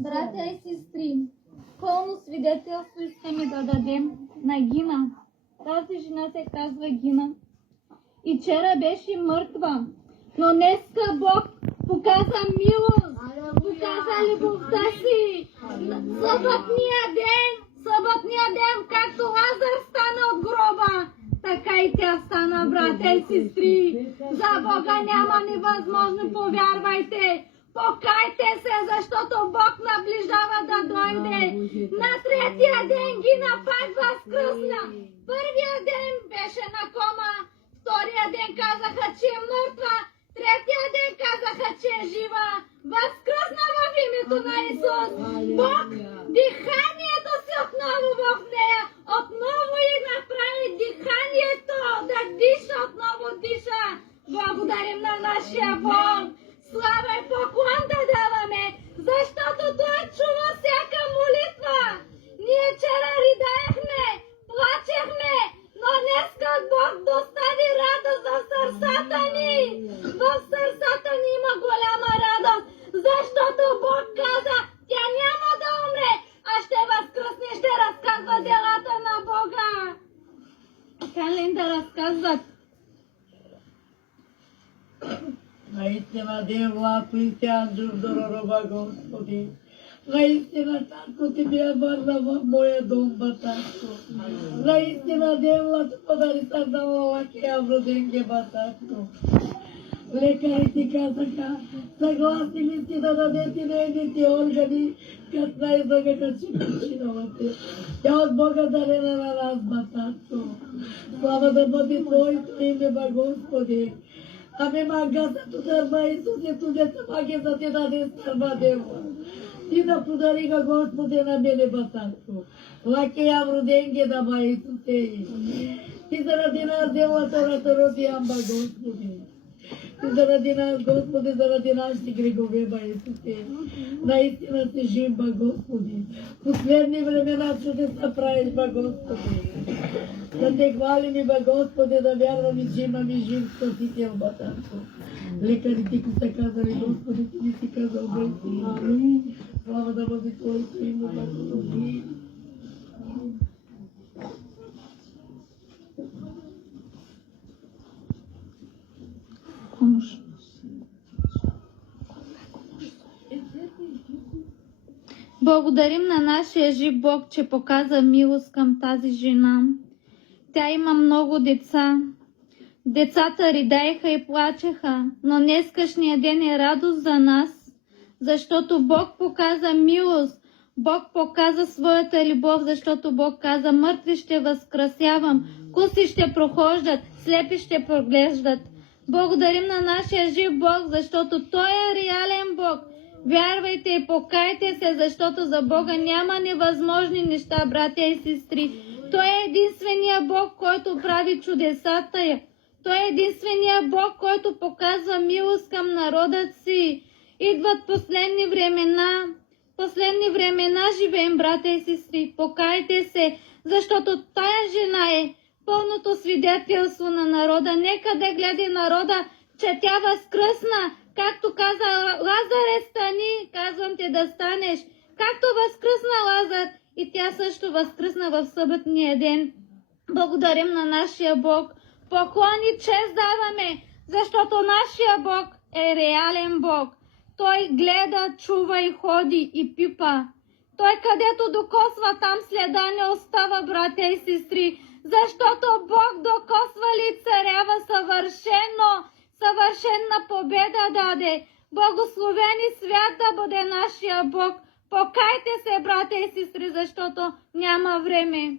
Братя и сестри, пълно свидетелство искаме да дадем на Гина. Тази жена се казва Гина. И вчера беше мъртва, но днеска Бог показа милост, показа любовта си. Съботния ден, както Лазар стана от гроба, така и тя стана, братя и сестри. За Бога няма невъзможно, повярвайте. Покайте се, защото Бог наближава да дойде. На третия ден Гина пак възкръсна. Първия ден беше на кома, втория ден казаха, че е мъртва, третия ден казаха, че е жива. Възкръсна в името на Исус. Бог диханието си отново в нея. Отново и направи диханието да диша, отново диша. Благодарим на нашия Бог. Слава и поклон да даваме, защото Той чува всяка молитва. Ние вчера ридаехме, плачехме, но днеска Бог достави радост в сърцата ни. В сърцата ни има голяма радост, защото Бог каза, тя няма да умре, а ще възкръсне, ще разказва делата на Бога. Така ли да разказват? Наистина, Девла, Християн, Дорога, Господи. Наистина, татко ти бе върна в моя дом, бататко. Наистина, Девла, ти подари създала лакия в роденке, бататко. Лекарите казаха, съгласни ли си да дадете нейните органи, като най-излагаха чиновете. Тя от Бога дарена на нас, бататко. Слава да бъде Твоето име, Господи. Ами магазато дърма Исусе, туде маге за те даде старма Дева. Ти да подариха Господи на мене, бататко. Лакия в роденке да ма Исусе. Ти заради нас делата на роди амба, Господи. Ти заради нас, Господи, заради нашите грехове, ба Исусе. Наистина си жив, ба Господи. Последни времена чудеса правиш, ба Господи. Да те хвалим, ба Господи, да вярваме, че имаме жив Спасител, бататко. Лекарите, които са казали, Господи, ти не си казал, Господи. Слава да бъде Твоето име, Господи. Благодарим на нашия жив Бог, че показа милост към тази жена. Тя има много деца. Децата ридаеха и плачеха, но днескашния ден е радост за нас, защото Бог показа милост. Бог показа своята любов, защото Бог каза, мъртви ще възкръсявам, куси ще прохождат, слепи ще проглеждат. Благодарим на нашия жив Бог, защото Той е реален Бог. Вярвайте и покайте се, защото за Бога няма невъзможни неща, братя и сестри. Той е единствения Бог, който прави чудесата. Той е единствения Бог, който показва милост към народа си. Идват последни времена. Последни времена живеем, братя и сестри. Покайте се, защото тая жена е пълното свидетелство на народа. Нека да гледа народа, че тя възкръсна. Както каза Лазаре, стани, казвам ти да станеш. Както възкръсна Лазар, и тя също възкръсна в съботния ден. Благодарим на нашия Бог. Поклон и чест даваме, защото нашия Бог е реален Бог. Той гледа, чува и ходи и пипа. Той където докосва, там следа не остава, братя и сестри. Защото Бог докосва ли царява съвършено, съвършена победа даде. Благословен и свят да бъде нашия Бог. Покайте се, братя и сестри, защото няма време.